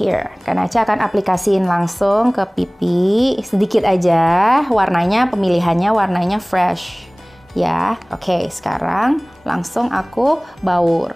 Here, karena Aca akan aplikasiin langsung ke pipi, sedikit aja. Warnanya, pemilihannya warnanya fresh. Ya, oke, sekarang langsung aku baur.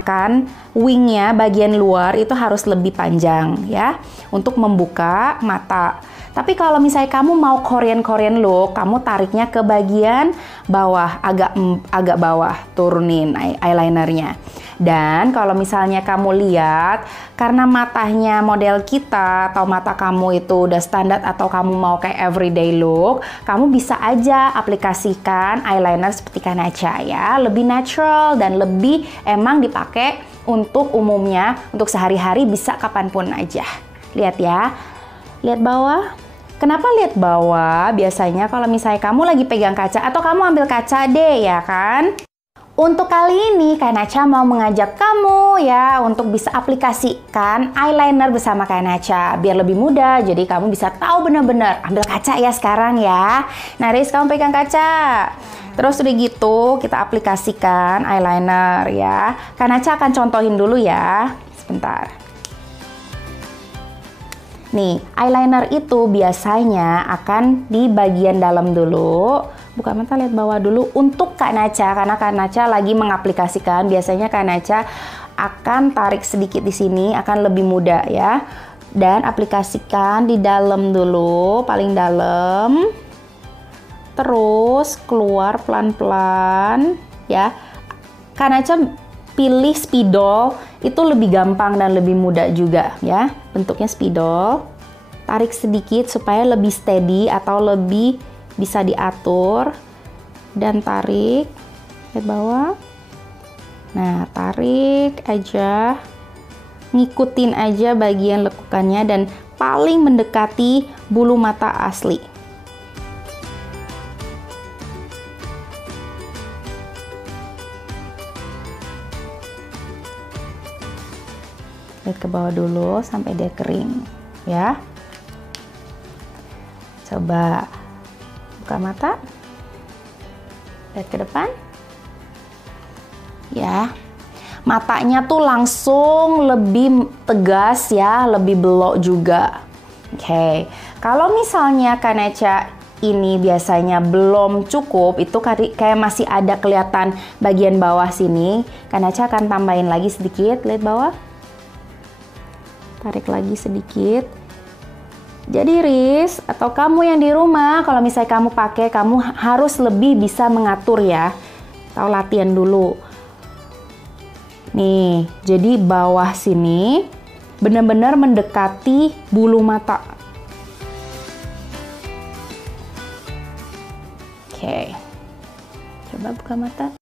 Kan wingnya bagian luar itu harus lebih panjang ya, untuk membuka mata. Tapi kalau misalnya kamu mau Korean look, kamu tariknya ke bagian bawah, agak bawah, turunin eyelinernya. Dan kalau misalnya kamu lihat, karena matanya model kita atau mata kamu itu udah standar atau kamu mau kayak everyday look, kamu bisa aja aplikasikan eyeliner seperti Kanacha ya, lebih natural dan lebih emang dipakai untuk umumnya, untuk sehari-hari bisa kapanpun aja. Lihat ya, lihat bawah. Kenapa lihat bawah? Biasanya kalau misalnya kamu lagi pegang kaca atau kamu ambil kaca deh ya kan. Untuk kali ini Kanacha mau mengajak kamu ya untuk bisa aplikasikan eyeliner bersama Kanacha biar lebih mudah. Jadi kamu bisa tahu benar-benar. Ambil kaca ya sekarang ya. Nah, Riz, kamu pegang kaca. Terus udah gitu kita aplikasikan eyeliner ya. Kanacha akan contohin dulu ya. Sebentar. Nih, eyeliner itu biasanya akan di bagian dalam dulu. Buka mata, lihat bawah dulu untuk Kanacha, karena Kanacha lagi mengaplikasikan. Biasanya Kanacha akan tarik sedikit di sini, akan lebih mudah ya. Dan aplikasikan di dalam dulu, paling dalam. Terus keluar pelan-pelan ya. Kanacha pilih spidol, itu lebih gampang dan lebih mudah juga ya. Bentuknya spidol. Tarik sedikit supaya lebih steady atau lebih bisa diatur, dan tarik, lihat bawah. Nah, tarik aja, ngikutin aja bagian lekukannya dan paling mendekati bulu mata asli. Lihat ke bawah dulu sampai dia kering ya. Coba buka mata, lihat ke depan ya. Matanya tuh langsung lebih tegas ya, lebih belok juga. Oke. Kalau misalnya Kanacha ini biasanya belum cukup, itu kayak masih ada kelihatan bagian bawah sini, Kanacha akan tambahin lagi sedikit. Lihat bawah, tarik lagi sedikit. Jadi Riz, atau kamu yang di rumah, kalau misalnya kamu pakai, kamu harus lebih bisa mengatur ya. Atau latihan dulu. Nih, jadi bawah sini benar-benar mendekati bulu mata. Oke. Coba buka mata.